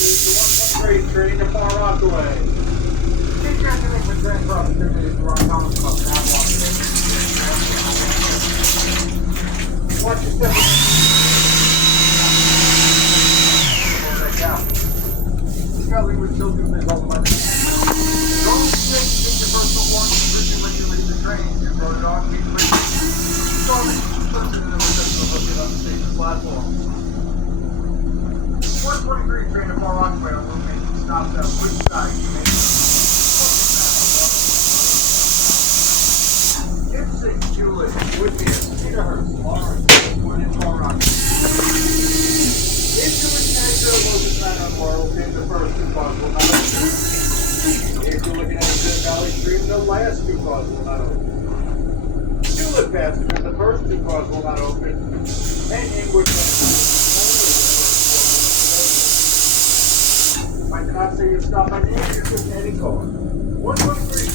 is the 113 train to far Rockaway. Take your delinquent transfer opportunity to our Town Club now walking. Watch your step. Traveling with children is all money. Don't take your personal orange vision when you leave the train. You brought it on, keep it. Don't make person in the reception located on the station platform. 123 train to Far Rockaway on route making stops at which side you may Give St. Julius, Whitney, Cedarhurst, Lawrence, Wood, and Far Rockaway. If you intend to look at that on Laurel, take the first two cars will not open. If you're looking at the Valley Stream, the last two cars will not open. Tulip passengers, the first two cars will not open. And Inglewood passengers, I cannot say you stop on any car. 123